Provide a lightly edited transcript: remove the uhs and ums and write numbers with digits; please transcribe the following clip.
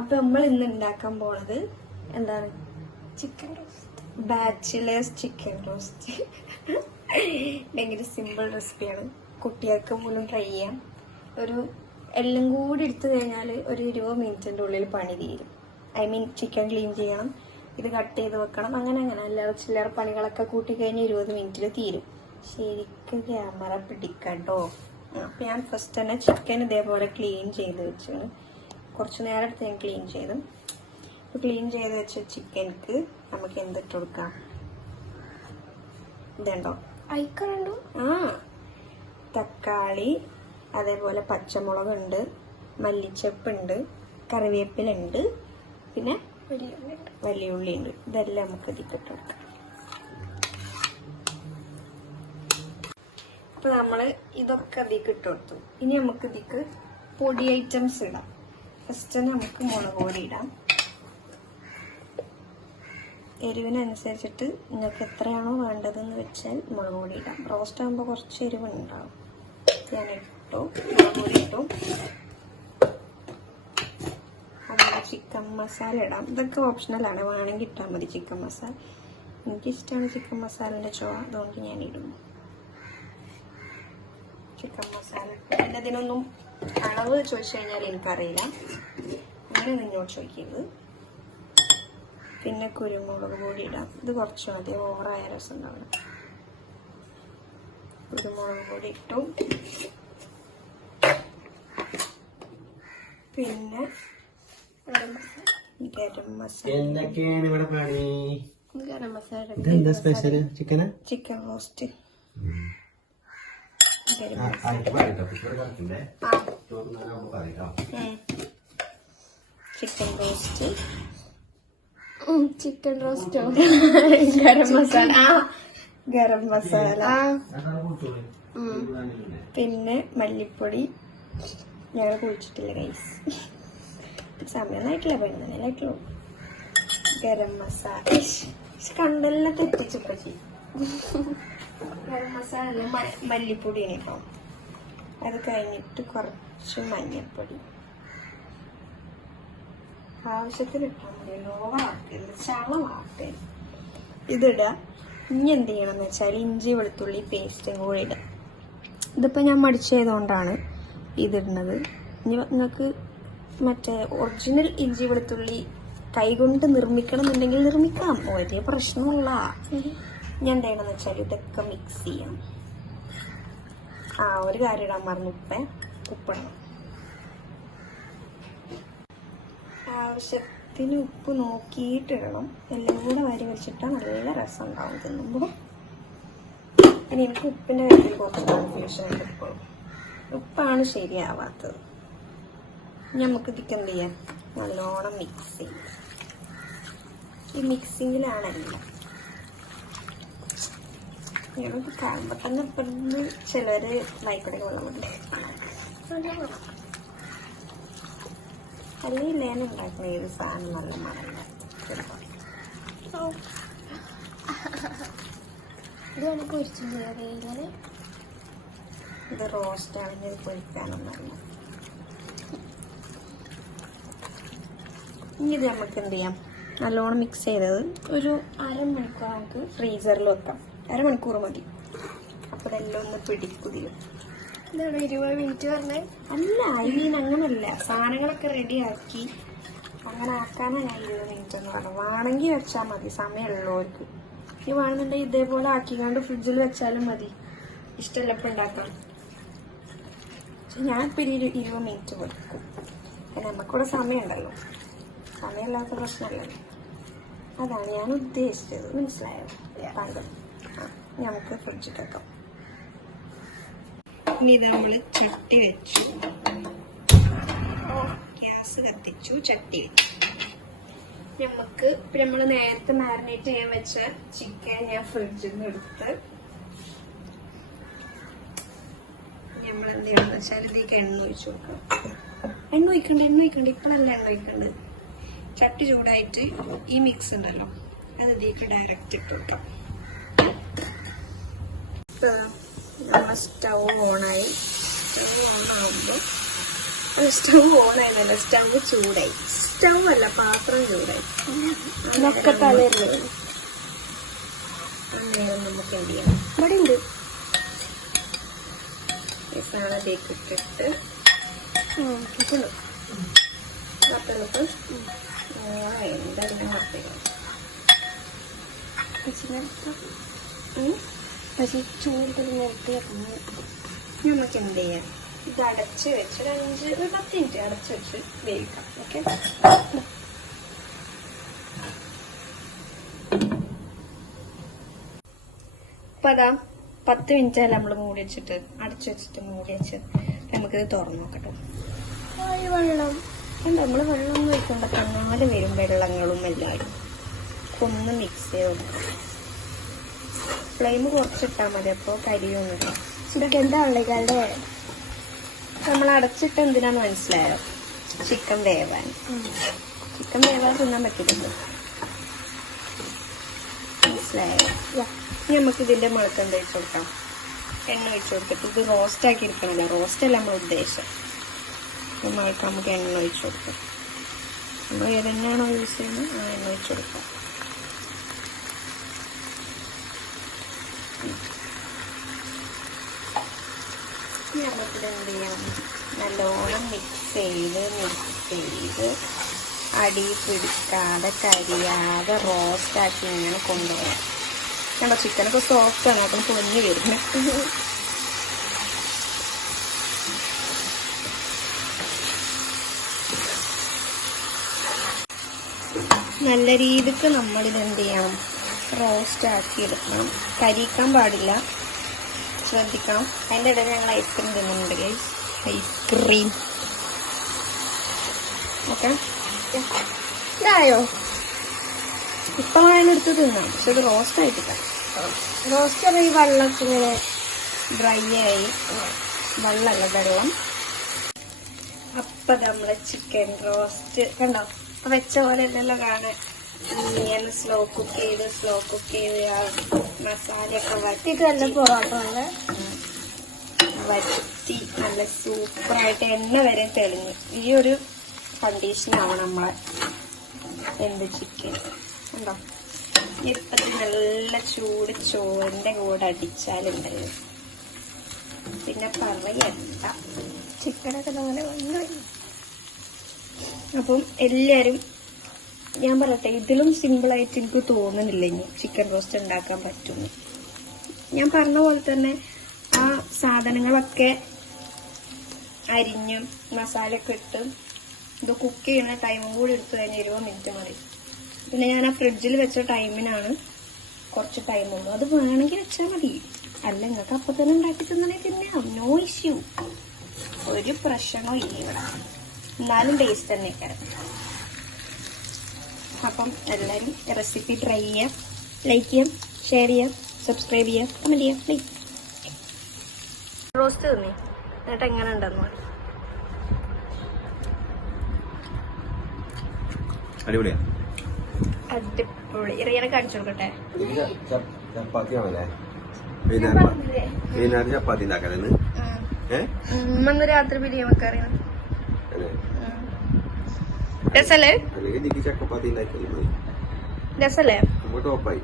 അപ്പൊ നമ്മൾ ഇന്ന് ഉണ്ടാക്കാൻ പോണത് എന്താണ്? Chicken roast, bachelors chicken roast. ഭയങ്കര സിമ്പിൾ റെസിപ്പിയാണ്, കുട്ടികൾക്ക് പോലും ട്രൈ ചെയ്യാം. എല്ലാം കൂടി എടുത്തു കഴിഞ്ഞാൽ ഒരു 20 മിനിറ്റിന്റെ ഉള്ളിൽ പണി തീരും. ഐ മീൻ ചിക്കൻ ക്ലീൻ ചെയ്യണം, ഇത് കട്ട് ചെയ്ത് വെക്കണം, അങ്ങനെ അല്ലാതെ ചില്ലറ പണികളൊക്കെ കൂട്ടി കഴിഞ്ഞ് 20 മിനിറ്റിൽ തീരും. ശരിക്കും ക്യാമറ പിടിക്കട്ടോ. അപ്പൊ ഞാൻ ഫസ്റ്റ് തന്നെ ചിക്കൻ ഇതേപോലെ ക്ലീൻ ചെയ്ത് വെച്ചു. കുറച്ച് നേരം എടുത്ത് ഞാൻ ക്ലീൻ ചെയ്തു. ക്ലീൻ ചെയ്ത് വെച്ച ചിക്കൻക്ക് നമുക്ക് എന്തിട്ട് കൊടുക്കാം? ഇതുണ്ടോ അയക്കണ്ടു? തക്കാളി, അതേപോലെ പച്ചമുളകുണ്ട്, മല്ലിച്ചപ്പുണ്ട്, കറിവേപ്പിലുണ്ട്, പിന്നെ വലിയ ഉള്ളി ഉണ്ട്. ഇതെല്ലാം നമുക്ക് ഇതിക്കിട്ട് കൊടുക്കാം. അപ്പൊ നമ്മള് ഇതൊക്കെ ഇതിക്ക് ഇട്ട് കൊടുത്തു. ഇനി നമുക്ക് ഇതിക്ക് പൊടി ഐറ്റംസ് ഇടാം. ഫസ്റ്റ് തന്നെ നമുക്ക് മുളക് പൊടി ഇടാം. എരിവിനനുസരിച്ചിട്ട് നിങ്ങൾക്ക് എത്രയാണോ വേണ്ടതെന്ന് വെച്ചാൽ മുളക് പൊടി ഇടാം. റോസ്റ്റ് ആകുമ്പോൾ കുറച്ച് എരിവ് ഉണ്ടാവും. ഞാൻ ഇട്ടു, മുളക് പൊടി ഇട്ടു. അതുപോലെ ചിക്കൻ മസാല ഇടാം. ഇതൊക്കെ ഓപ്ഷണലാണ്, വേണമെങ്കിൽ ഇട്ടാൽ മതി ചിക്കൻ മസാല. എനിക്കിഷ്ടമാണ് ചിക്കൻ മസാലൻ്റെ ചുവ, അതുകൊണ്ട് ഞാൻ ഇടുന്നു ചിക്കൻ മസാല. പിന്നെ ഇതിനൊന്നും അളവ് ചോദിച്ചു കഴിഞ്ഞാൽ എനിക്കറിയില്ല, അങ്ങനെ നിന്നോട് ചോദിക്കരുത്. പിന്നെ കുരുമുളക് പൊടി ഇടാം. ഇത് കുറച്ച് മതി, ഓവറായ രസം ഉണ്ടാവില്ല. കുരുമുളക് പൊടി ഇട്ടു. പിന്നെ garam masala, chicken roast. Chicken റോസ്റ്റോ, ഗരം മസാല, പിന്നെ മല്ലിപ്പൊടി. ഞങ്ങൾ കുഴിച്ചിട്ടില്ല ഗൈസ്, സമയമൊന്നായിട്ടില്ല, പെണ്ണായിട്ടുള്ളൂ. ഗരം മസാല കണ്ടെല്ലാം തെറ്റിച്ചപ്പച്ചി. ഗരം മസാല മല്ലിപ്പൊടിയാണ് കേട്ടോ. അത് കഴിഞ്ഞിട്ട് കുറച്ച് മഞ്ഞൾപ്പൊടി ആവശ്യത്തിന് ഇട്ടാൽ മതി, ഓവറാക്കരുത്, ചളമാക്കരുത്. ഇതിടുക. ഇനി എന്ത് ചെയ്യണമെന്ന് വെച്ചാൽ ഇഞ്ചി വെളുത്തുള്ളി പേസ്റ്റും കൂടി ഇടുക. ഇതിപ്പോൾ ഞാൻ മടിച്ചതുകൊണ്ടാണ് ഇതിടുന്നത്. ഇനി നിങ്ങൾക്ക് മറ്റേ ഒറിജിനൽ ഇഞ്ചി വെളുത്തുള്ളി കൈകൊണ്ട് നിർമ്മിക്കണം എന്നുണ്ടെങ്കിൽ നിർമ്മിക്കാം, വലിയ പ്രശ്നമുള്ള. ഞാൻ എന്ത് ചെയ്യണമെന്ന് വെച്ചാൽ ഇതൊക്കെ മിക്സ് ചെയ്യണം. ഒരു കാര്യം ഇടാൻ മറന്നു, ഉപ്പിടണം. ആവശ്യത്തിന് ഉപ്പ് നോക്കിയിട്ടിടണം. എല്ലാം കൂടെ വാരി വെച്ചിട്ടാൽ നല്ല രസം ഉണ്ടാവും തിന്നുമ്പോൾ. ഇനി എനിക്ക് ഉപ്പിൻ്റെ കാര്യത്തിൽ കുറച്ച് കൺഫ്യൂഷൻ ഉണ്ട് ഇപ്പോഴും. ഉപ്പാണ് ശരിയാവാത്തത്. നമുക്ക് ഇതിക്ക് എന്ത് ചെയ്യാം? നല്ലോണം മിക്സ് ചെയ്യും. ഈ മിക്സിങ്ങിലാണല്ല ഞങ്ങൾക്ക് കാണുമ്പോൾ തന്നെ പെണ്ണ് ചിലർ മൈക്കടെ കൊള്ളുന്നുണ്ട്. അല്ലെങ്കിൽ ലേന ഉണ്ടാക്കുന്ന ഏത് സാധനം നല്ല മണല്ല. ഇത് നമുക്ക് പൊരിച്ചിങ്ങനെ, ഇത് റോസ്റ്റ് ആണെങ്കിൽ ഇത് പൊരിക്കാനൊന്നല്ല. ഇനി ഇത് നമുക്ക് എന്ത് ചെയ്യാം? നല്ലോണം മിക്സ് ചെയ്തത് ഒരു അരമണിക്കൂർ നമുക്ക് ഫ്രീസറിൽ വെക്കാം. അരമണിക്കൂർ മതി. അപ്പോൾ ഇതെല്ലാം ഒന്ന് പിടിക്കുതിരും. ഇതാണ് 20 മിനിറ്റ് പറഞ്ഞത്? അല്ല, അങ്ങനല്ല. സാധനങ്ങളൊക്കെ റെഡിയാക്കി അങ്ങനെ ആക്കാനാണ് ഞാൻ 20 മിനിറ്റ് എന്ന് പറഞ്ഞത്. വേണമെങ്കിൽ വെച്ചാൽ മതി, സമയമുള്ളവർക്ക്. ഈ വേണമെന്നുണ്ടെങ്കിൽ ഇതേപോലെ ആക്കിക്കാണ്ട് ഫ്രിഡ്ജിൽ വെച്ചാലും മതി, ഇഷ്ടമല്ലപ്പോൾ ഉണ്ടാക്കാം. ഞാനിപ്പോൾ 20 മിനിറ്റ് കൊടുക്കും. പിന്നെ നമുക്കിവിടെ സമയമുണ്ടല്ലോ, സമയമില്ലാത്ത പ്രശ്നമല്ലല്ലോ. അതാണ് ഞാൻ ഉദ്ദേശിച്ചത്, മനസ്സിലായോ? താങ്കൾ നമുക്ക് ഫ്രിഡ്ജിൽ വെക്കാം. ഇനി ഇത് നമ്മൾ ചട്ടി വെച്ചു, ഗ്യാസ് കത്തിച്ചു, ചട്ടി വെച്ചു. നമുക്ക് നമ്മൾ നേരത്തെ മാരിനേറ്റ് ചെയ്യാൻ വെച്ച ചിക്കൻ ഞാൻ ഫ്രിഡ്ജിൽ നിന്ന് എടുത്ത് നമ്മൾ എന്ത് ചെയ്യണമെന്ന് വെച്ചാൽ ഇതിലേക്ക് എണ്ണ ഒഴിച്ചു കൊടുക്കണം. എണ്ണ ഒഴിക്കണ്ട, ഇപ്പോഴല്ല എണ്ണ ഒഴിക്കണ്ടത്. ചട്ടി ചൂടായിട്ട് ഈ മിക്സ് ഉണ്ടല്ലോ അത് ഇതിലേക്ക് ഡയറക്റ്റ് ഇട്ട് കൊടുക്കാം. നമ്മൾ സ്റ്റൗ ഓണായി. സ്റ്റൗ ഓണാകുമ്പോൾ സ്റ്റവ് ഓണായിരുന്നല്ല, സ്റ്റവ് ചൂടായി. സ്റ്റവ് അല്ല, പാത്രം ചൂടായി. ഇതൊക്കെ തലേന്ന് അന്നേരം നമുക്ക് എന്ത് ചെയ്യണം? ഇവിടെ ഉണ്ട് സാധനത്തേക്ക് ഇട്ടിട്ട് വറുത്തെടുത്ത് എന്തായാലും വറുത്തേക്കണം. പക്ഷേ ചൂടിൽ നേരത്തെ നമുക്ക് എന്ത് ചെയ്യാം? ഇത് അടച്ച് വെച്ച് ഒരു 10 മിനിറ്റ് അടച്ച് വെച്ച് വേവിക്കാം. ഓക്കെ, അപ്പൊ അതാ 10 മിനിറ്റ് അല്ല നമ്മൾ മൂടി വെച്ചിട്ട് അടച്ചു വെച്ചിട്ട് മൂടി വെച്ച് നമുക്കിത് തുറന്നു നോക്കട്ടെ. വെള്ളം എന്താ, നമ്മള് വെള്ളമൊന്നും വെക്കണ്ട, തന്നാല് വരും വെള്ളങ്ങളും എല്ലാവരും. ഒന്ന് മിക്സ് ചെയ്ത് കൊടുക്കാം. ഫ്ലെയിം കുറച്ചിട്ടാൽ മതി, അപ്പോൾ കരിയൊന്നുമില്ല. ഇതൊക്കെ എന്താ ഉള്ളിക്കാരുടെ നമ്മൾ അടച്ചിട്ട് എന്തിനാന്ന് മനസ്സിലായോ? ചിക്കൻ വേവാൻ. ചിക്കൻ വേവാൻ തിന്നാൻ പറ്റില്ല, മനസ്സിലായോ? നമുക്ക് ഇതിന്റെ മുളക്ക് എന്താ വെച്ച് കൊടുക്കാം? എണ്ണ ഒഴിച്ച് കൊടുത്തിട്ട് ഇത് റോസ്റ്റ് ആക്കി എടുക്കണല്ലോ, റോസ്റ്റ് അല്ല നമ്മൾ ഉദ്ദേശം. മുളക്ക് നമുക്ക് എണ്ണ ഒഴിച്ച് കൊടുക്കാം. നമ്മൾ ഏതെണ്ണയാണോ യൂസ് ചെയ്യുന്നത് ആ എണ്ണ ഒഴിച്ച് കൊടുക്കാം. നമുക്കിത് എന്ത് ചെയ്യാം? നല്ലോണം മിക്സ് ചെയ്ത് അടി പിടിക്കാതെ കരിയാതെ റോസ്റ്റാക്കി ഇങ്ങനെ കൊണ്ടുപോകാം. കണ്ടോ, ചിക്കനൊക്കെ സോഫ്റ്റാണ്, അപ്പം പൊങ്ങി വരുന്നത്. നല്ല രീതിക്ക് നമ്മളിത് എന്ത് ചെയ്യണം? റോസ്റ്റ് ആക്കി എടുക്കണം. കരിക്കാൻ പാടില്ല, ശ്രദ്ധിക്കണം. അതിൻ്റെ ഇടയിൽ ഞങ്ങൾ ഐസ്ക്രീം തിന്നുന്നുണ്ട് ഗൈസ്, ഐസ്ക്രീം. ഓക്കെ, ഇതായോ? ഇപ്പം അതിനെടുത്ത് തിന്നാം, പക്ഷെ ഇത് റോസ്റ്റ് ആയിട്ടില്ല. റോസ്റ്റ് ആയി വെള്ളമൊക്കെ ഇങ്ങനെ ഡ്രൈ ആയി, വെള്ളമല്ല വെള്ളം. അപ്പം നമ്മളെ ചിക്കൻ റോസ്റ്റ് കണ്ടോ, വെച്ച പോലെ അല്ലല്ലോ കാണാൻ. ഇങ്ങനെ സ്ലോ കുക്ക് ചെയ്ത് ആ മസാലയൊക്കെ വറ്റിട്ട് നല്ല പൊറോട്ട വറ്റി നല്ല സൂപ്പറായിട്ട് എണ്ണ വരെ തെളിഞ്ഞു. ഈ ഒരു കണ്ടീഷനാണ് നമ്മളെ എന്ത് ചിക്കൻ. ഉണ്ടോ, ഇപ്പത്തി നല്ല ചൂട് ചോറിന്റെ കൂടെ അടിച്ചാലുണ്ടല്ലോ പിന്നെ പറയണ്ട. ചിക്കനൊക്കെ അങ്ങനെ വന്നു. അപ്പം എല്ലാരും ഞാൻ പറയട്ടെ, ഇതിലും സിമ്പിളായിട്ട് എനിക്ക് തോന്നുന്നില്ല ഇനി ചിക്കൻ റോസ്റ്റ് ഉണ്ടാക്കാൻ പറ്റുന്നു. ഞാൻ പറഞ്ഞ പോലെ തന്നെ ആ സാധനങ്ങളൊക്കെ അരിഞ്ഞും മസാലയൊക്കെ ഇട്ട് ഇത് കുക്ക് ചെയ്യുന്ന ടൈമും കൂടി എടുത്തു കഴിഞ്ഞാൽ 20 മിനിറ്റ് മതി. പിന്നെ ഞാൻ ആ ഫ്രിഡ്ജിൽ വെച്ച ടൈമിനാണ് കുറച്ച് ടൈമുള്ളൂ. അത് വേണമെങ്കിൽ വെച്ചാൽ മതി, അല്ല നിങ്ങൾക്ക് അപ്പം തന്നെ ഉണ്ടാക്കി തന്നെ തിന്നാം, നോ ഇഷ്യൂ, ഒരു പ്രശ്നമോ ഇല്ല ഇവിടെ. എന്നാലും ടേസ്റ്റ് തന്നെ കയറും. അപ്പം എല്ലാവരും റെസിപ്പി ട്രൈ ചെയ്യാം, ലൈക്ക് ചെയ്യാം, ഷെയർ ചെയ്യാം, സബ്സ്ക്രൈബ് ചെയ്യാം, കമൻറ്റ് ചെയ്യാം പ്ലീസ്. റോസ്റ്റ് തിന്നേ, എന്നിട്ട് എങ്ങനെ ഉണ്ടെന്ന് അടിപൊളിയാ, അടിപൊളി. റിയനെ കാണിച്ചു കൊടുക്കട്ടെ. ചപ്പാത്തി ആണല്ലേ വൈകുന്നേരം ചപ്പാത്തി ഉണ്ടാക്കാലെന്ന് ഇന്ന് രാത്രി ബിരിയാണി വെക്കാറിയ രസല്ലേ? അല്ലെങ്കിൽ ചപ്പാത്തി ഉണ്ടാക്കിയാലും മതി. രസല്ലേ? ടോപ്പായി.